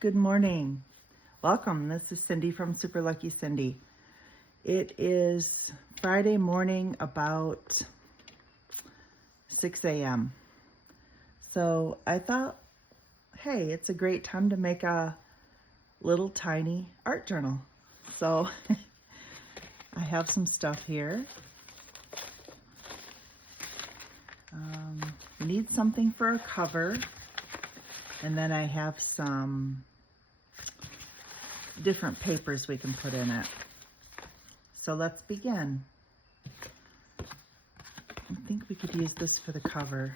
Good morning. Welcome. This is Cindy from Super Lucky Cindy. It is Friday morning about 6 a.m. So I thought, hey, it's a great time to make a little tiny art journal. So I have some stuff here. We need something for a cover. And then I have some different papers we can put in it. So let's begin. I think we could use this for the cover.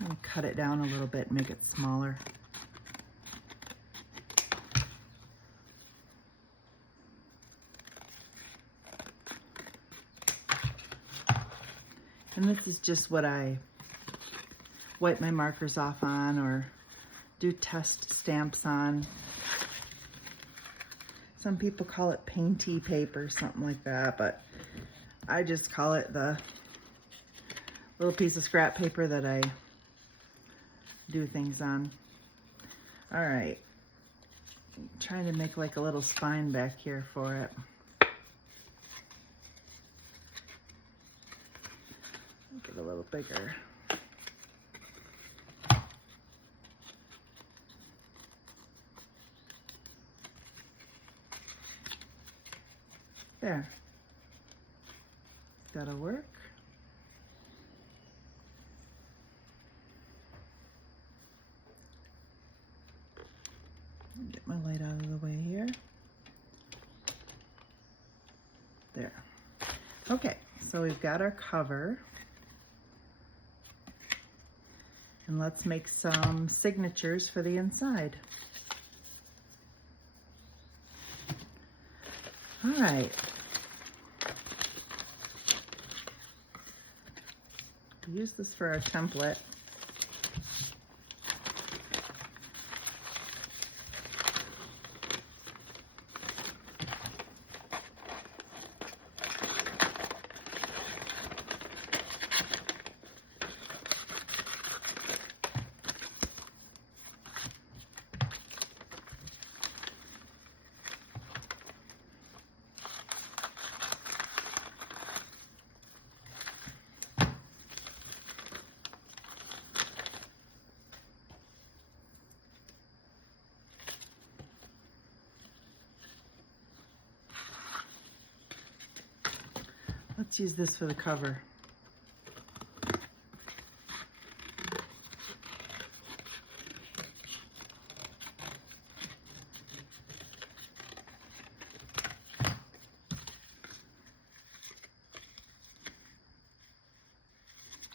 I'm going to cut it down a little bit and make it smaller. And this is just what I wipe my markers off on or do test stamps on. Some people call it painty paper, something like that, but I just call it the little piece of scrap paper that I do things on. All right, I'm trying to make like a little spine back here for it. Make it a little bigger. There. That'll work. Get my light out of the way here. There. Okay, so we've got our cover. And let's make some signatures for the inside. All right. Use this for our template. Let's use this for the cover.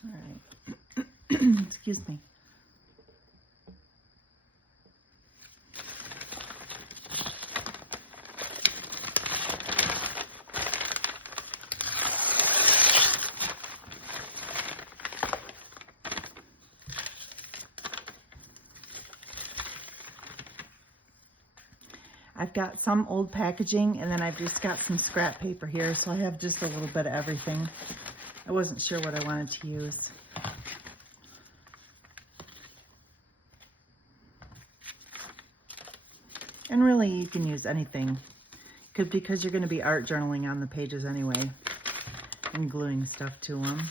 All right. Excuse me. I've got some old packaging and then I've just got some scrap paper here, so I have just a little bit of everything. I wasn't sure what I wanted to use. And really you can use anything, because you're going to be art journaling on the pages anyway and gluing stuff to them.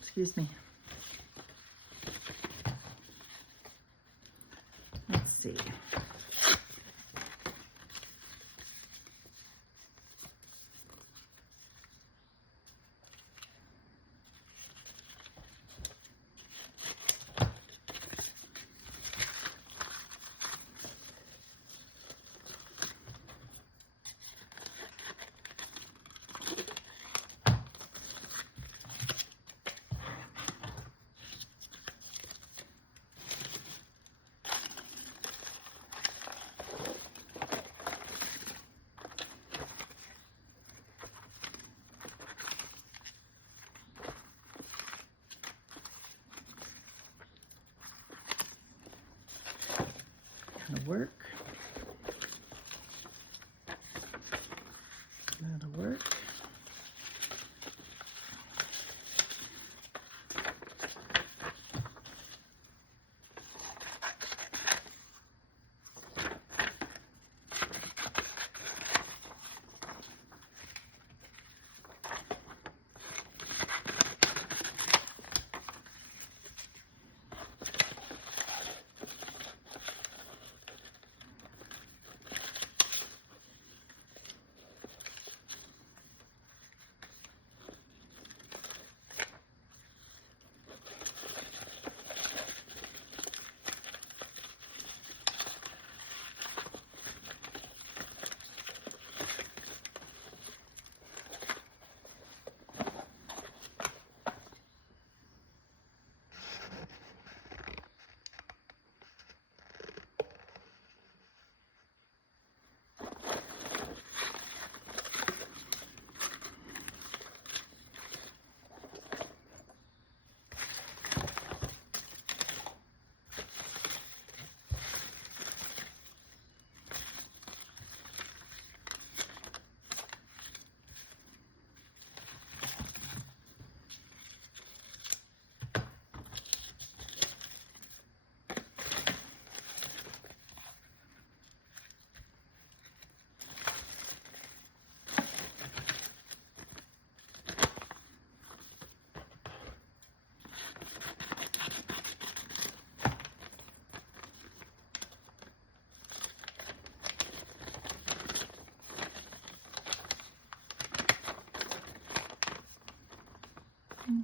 Excuse me. Let's see. That'll work. That'll work.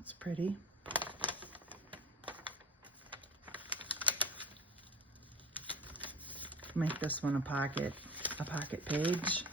It's pretty. Make this one a pocket page.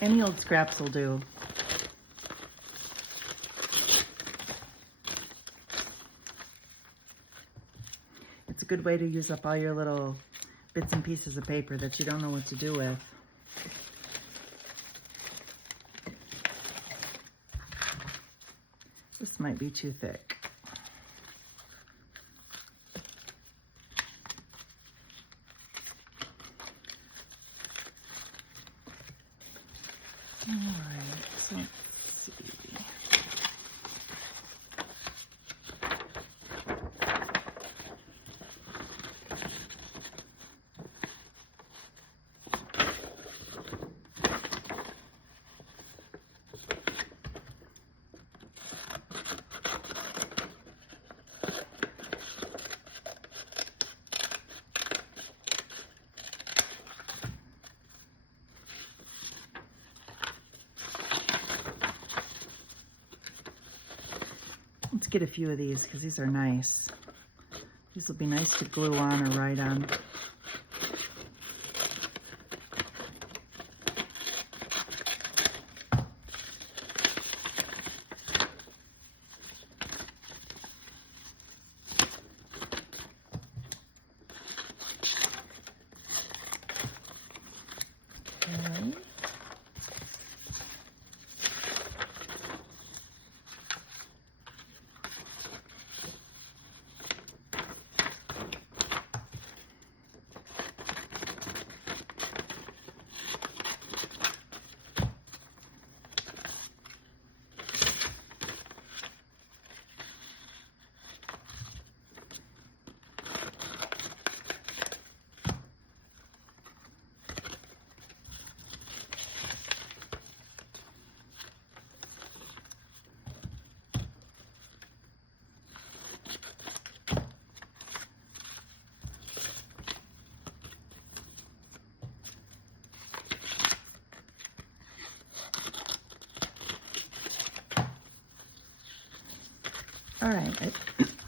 Any old scraps will do. It's a good way to use up all your little bits and pieces of paper that you don't know what to do with. This might be too thick. All right, so let's see. Let's get a few of these because these are nice. These will be nice to glue on or write on. Okay. All right,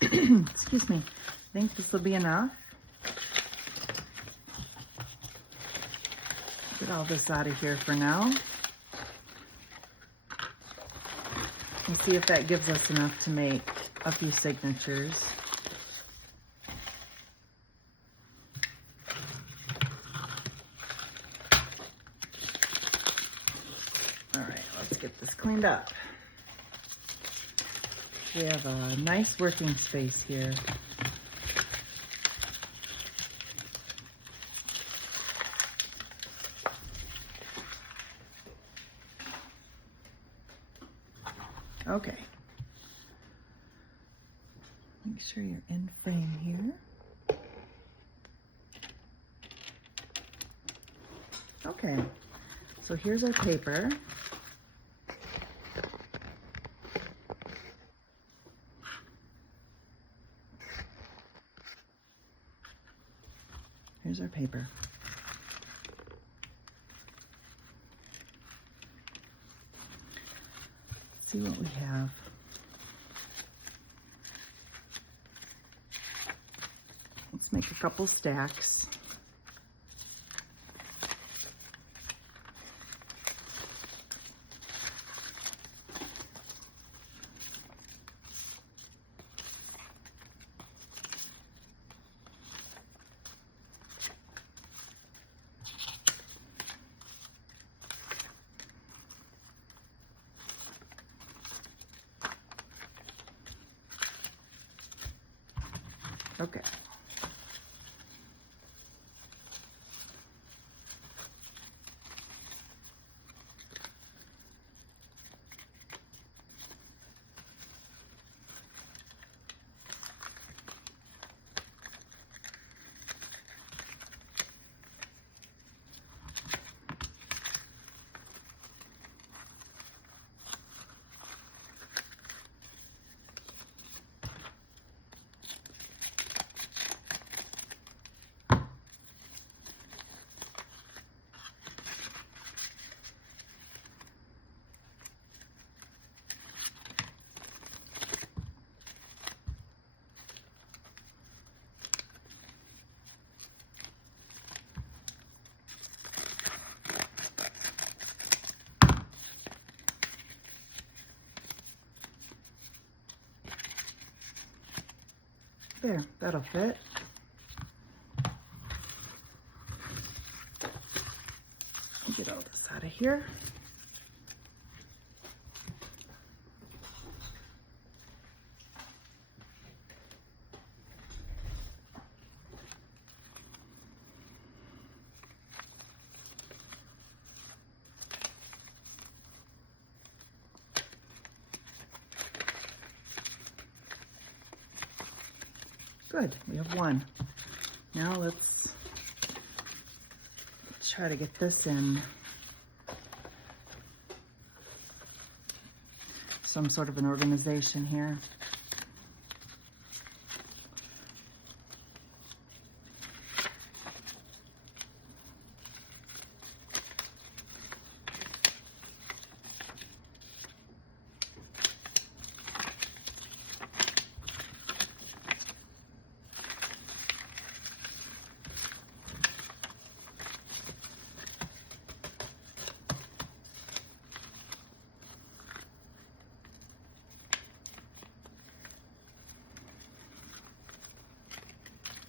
excuse me. I think this will be enough. Get all this out of here for now. And see if that gives us enough to make a few signatures. All right, let's get this cleaned up. We have a nice working space here. Okay. Make sure you're in frame here. Okay, so here's our paper. Here's our paper. Let's see what we have. Let's make a couple stacks. Okay. There, that'll fit. Get all this out of here. Good, we have one. Now let's try to get this in some sort of an organization here.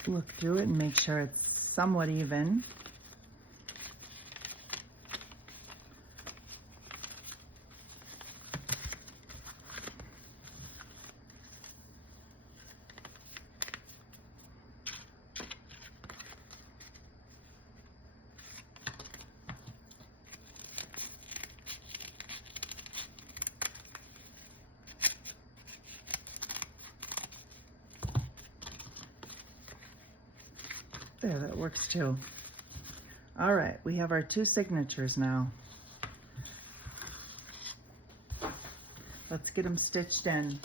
Look through it and make sure it's somewhat even. There, that works too. All right, we have our two signatures now. Let's get them stitched in.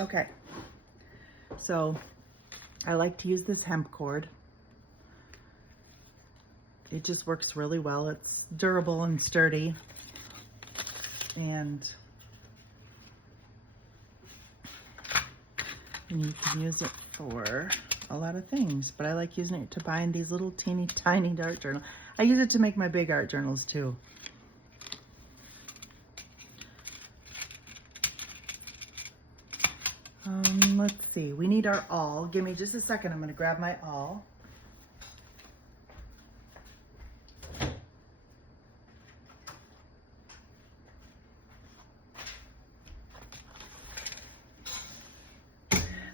Okay, so I like to use this hemp cord. It just works really well. It's durable and sturdy. And you can use it for a lot of things, but I like using it to bind these little teeny tiny art journals. I use it to make my big art journals too. Let's see, we need our awl. Give me just a second, I'm gonna grab my awl.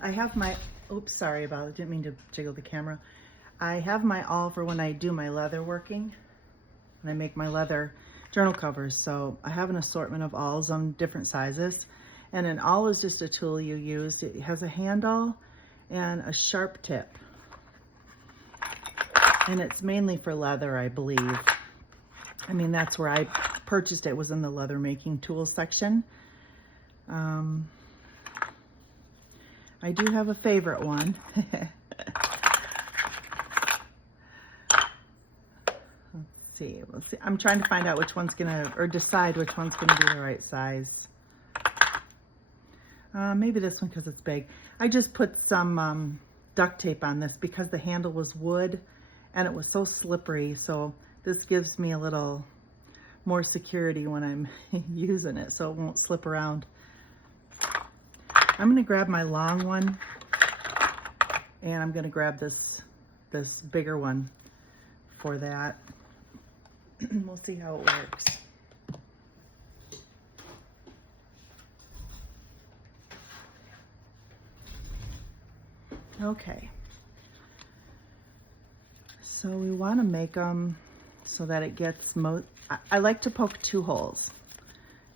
I have my, oops, sorry about it, didn't mean to jiggle the camera. I have my awl for when I do my leather working, when I make my leather journal covers. So I have an assortment of awls on different sizes. And an awl is just a tool you use. It has a handle and a sharp tip. And it's mainly for leather, I believe. I mean, that's where I purchased it, was in the leather making tools section. I do have a favorite one. Let's see. I'm trying to find out which one's gonna, or decide which one's gonna be the right size. Maybe this one because it's big. I just put some duct tape on this because the handle was wood and it was so slippery. So this gives me a little more security when I'm using it so it won't slip around. I'm gonna grab my long one and I'm gonna grab this bigger one for that. We'll see how it works. Okay, so we want to make them so that it gets I like to poke 2 holes,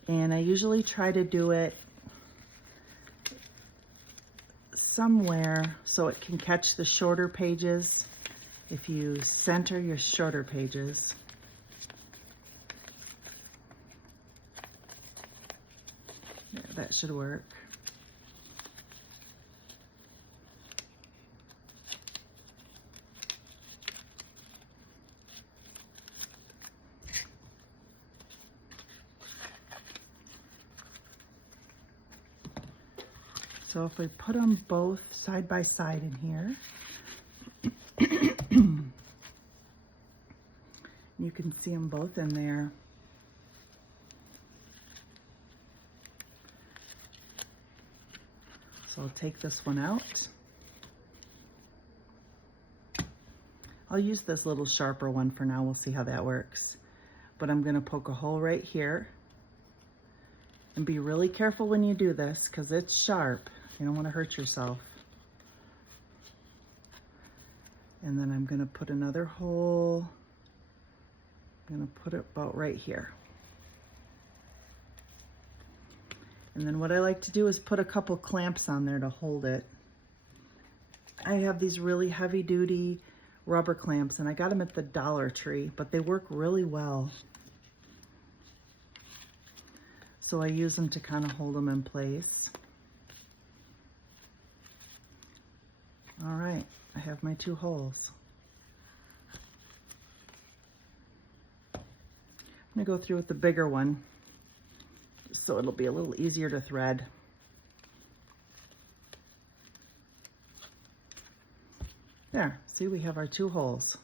and I usually try to do it somewhere so it can catch the shorter pages. If you center your shorter pages, yeah, that should work. So if we put them both side by side in here, you can see them both in there. So I'll take this one out. I'll use this little sharper one for now. We'll see how that works. But I'm going to poke a hole right here. And be really careful when you do this because it's sharp. You don't want to hurt yourself. And then I'm going to put another hole. I'm going to put it about right here. And then what I like to do is put a couple clamps on there to hold it. I have these really heavy duty rubber clamps and I got them at the Dollar Tree, but they work really well. So I use them to kind of hold them in place. All right, I have my 2 holes. I'm gonna go through with the bigger one, so it'll be a little easier to thread. There, see, we have our 2 holes.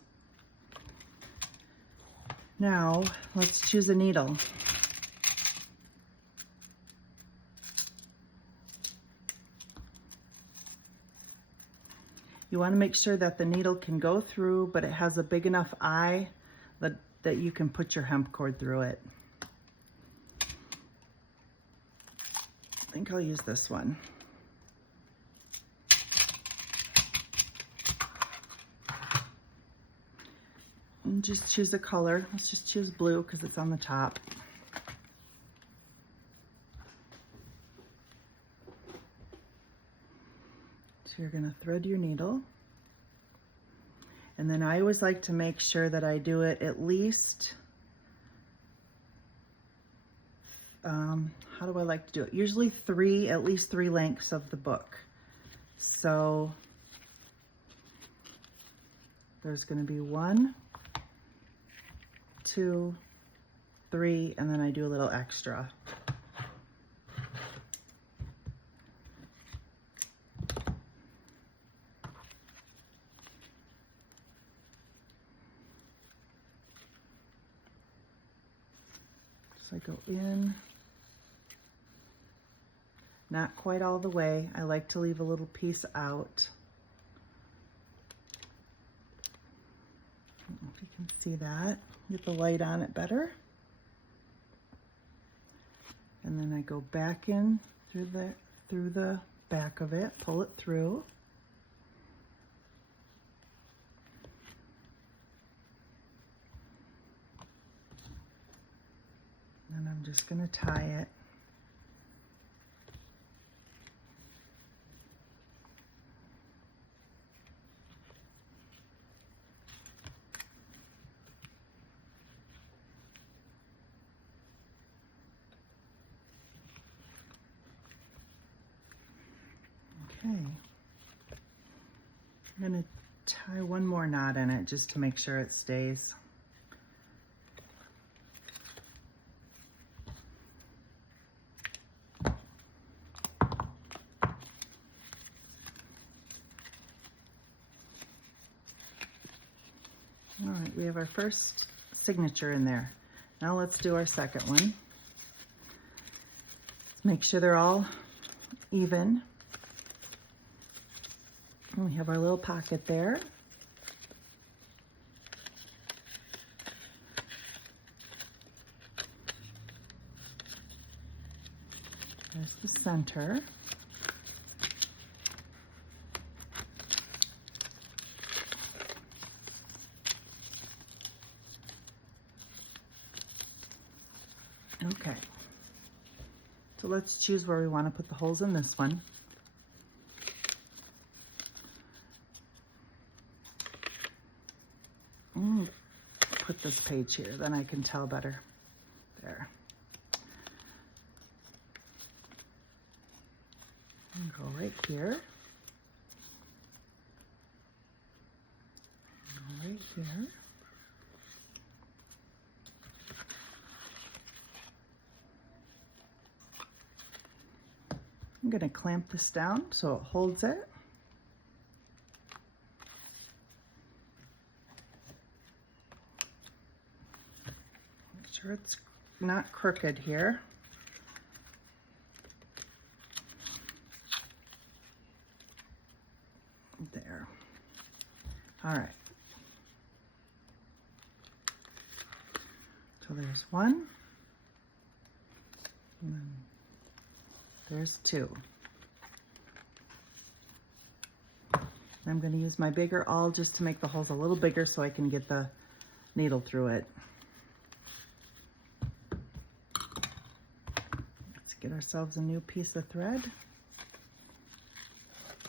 Now, let's choose a needle. You want to make sure that the needle can go through, but it has a big enough eye that you can put your hemp cord through it. I think I'll use this one. And just choose a color. Let's just choose blue because it's on the top. So you're going to thread your needle. And then I always like to make sure that I do it at least, how do I like to do it? Usually at least 3 lengths of the book. So there's going to be 1, 2, 3, and then I do a little extra. So I go in, not quite all the way. I like to leave a little piece out. I don't know if you can see that. Get the light on it better. And then I go back in through the back of it, pull it through. And I'm just going to tie it. Okay. I'm going to tie one more knot in it just to make sure it stays. All right, we have our first signature in there. Now let's do our second one. Let's make sure they're all even. And we have our little pocket there. There's the center. Okay, so let's choose where we want to put the holes in this one. Put this page here, then I can tell better. There. And go right here. Go right here. I'm going to clamp this down so it holds it. Make sure it's not crooked here. There. All right. So there's one. And then there's 2. I'm going to use my bigger awl just to make the holes a little bigger so I can get the needle through it. Let's get ourselves a new piece of thread,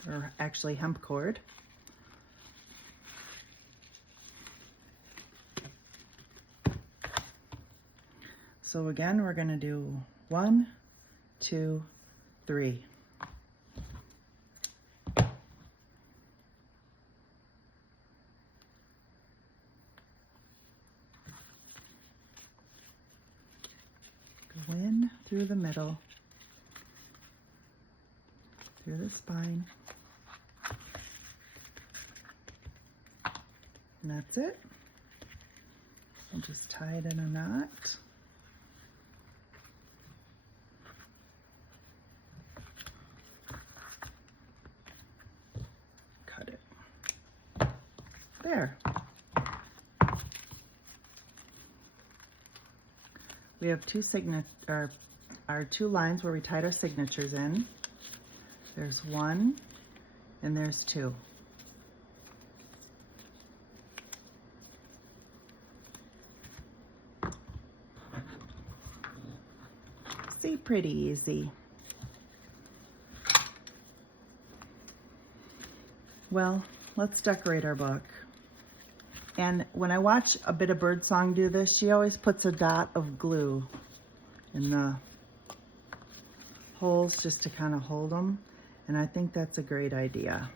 or actually hemp cord. So again, we're going to do 1, 2, 3. Go in through the middle, through the spine, and that's it. I'll just tie it in a knot. There. We have our 2 lines where we tied our signatures in. There's 1 and there's 2. See, pretty easy. Well, let's decorate our book. And when I watch a bit of Birdsong do this, she always puts a dot of glue in the holes just to kind of hold them. And I think that's a great idea.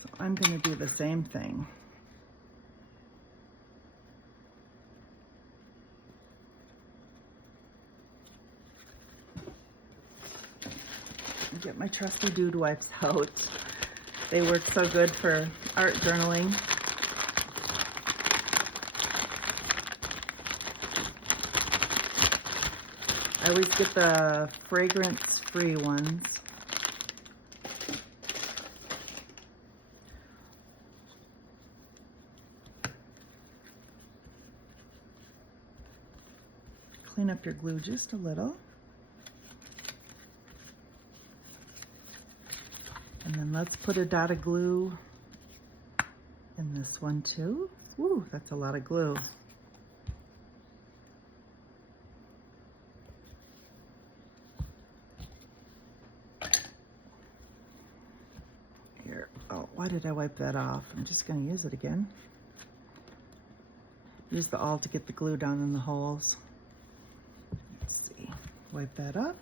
So I'm going to do the same thing. Get my trusty dude wipes out. They work so good for art journaling. I always get the fragrance-free ones. Clean up your glue just a little. And then let's put a dot of glue in this one too. Ooh, that's a lot of glue. Here, oh, why did I wipe that off? I'm just gonna use it again. Use the awl to get the glue down in the holes. Let's see, wipe that up.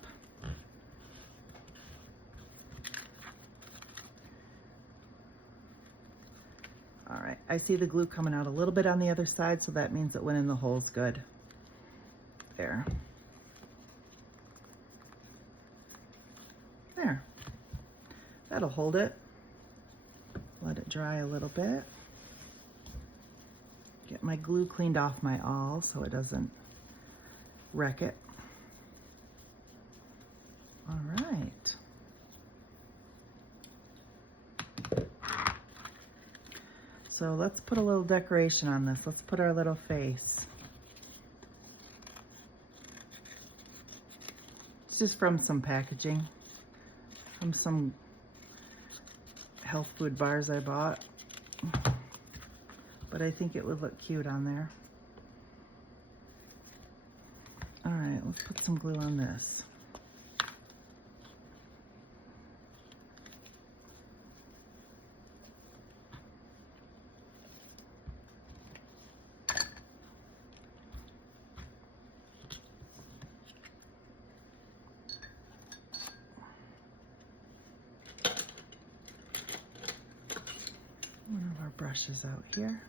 All right, I see the glue coming out a little bit on the other side, so that means it went in the holes good. There. There. That'll hold it. Let it dry a little bit. Get my glue cleaned off my awl so it doesn't wreck it. All right. So let's put a little decoration on this. Let's put our little face. It's just from some packaging, from some health food bars I bought. But I think it would look cute on there. All right, let's put some glue on this. One of our brushes out here.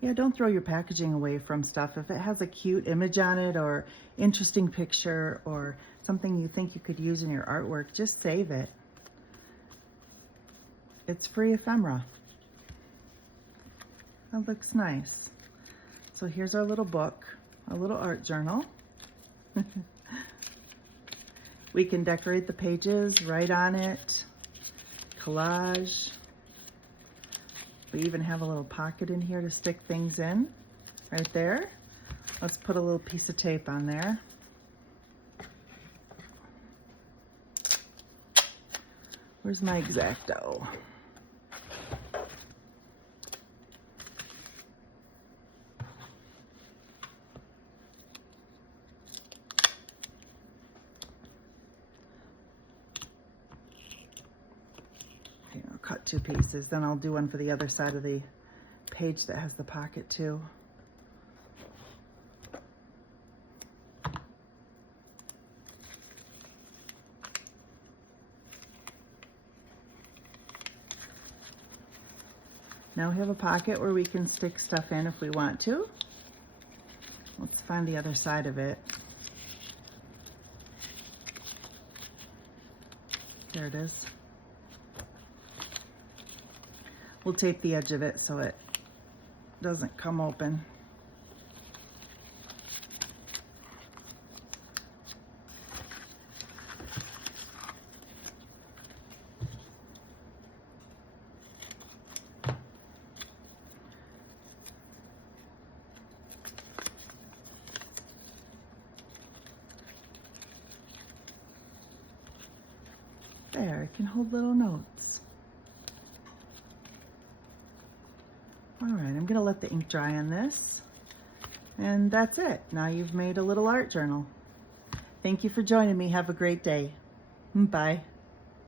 Yeah, don't throw your packaging away from stuff. If it has a cute image on it or interesting picture or something you think you could use in your artwork, just save it. It's free ephemera. That looks nice. So here's our little book, our little art journal. We can decorate the pages, write on it, collage. We even have a little pocket in here to stick things in, right there. Let's put a little piece of tape on there. Where's my X-Acto? Cut 2 pieces, then I'll do one for the other side of the page that has the pocket too. Now we have a pocket where we can stick stuff in if we want to. Let's find the other side of it. There it is. We'll tape the edge of it so it doesn't come open. There, it can hold little notes. All right, I'm gonna let the ink dry on this. And that's it. Now you've made a little art journal. Thank you for joining me. Have a great day. Bye.